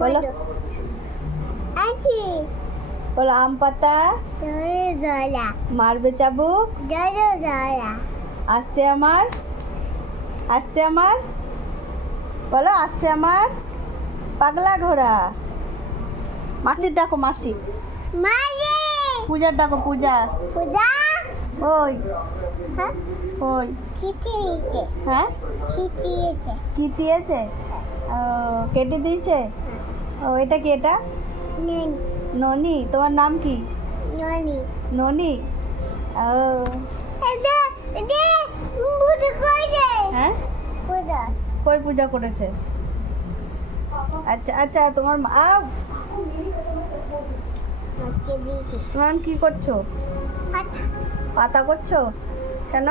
বলো আছি বলো আম পাতা চলে জলা মারবে চাবুক জলে জলা আসছে আমার বলো আসছে আমার পাগলা ঘোড়া। মাসির ডাকো মাসি, মাঝে পূজার ডাকো পূজা। পূজা ওই হ্যাঁ ওই খিচে এসে হ্যাঁ খিচে এসে কি দিয়েছে? ও কেটে দিয়েছে। ও এটা কি? এটা নেন ননি। তোমার নাম কি? ননি ননি। ও এটা দে বুঝে কই দে হ্যাঁ পূজা কই পূজা করেছে? আচ্ছা আচ্ছা তোমার মাকে দিয়েছি তোমার কি করছো? পাতা পাতা করছো কেন?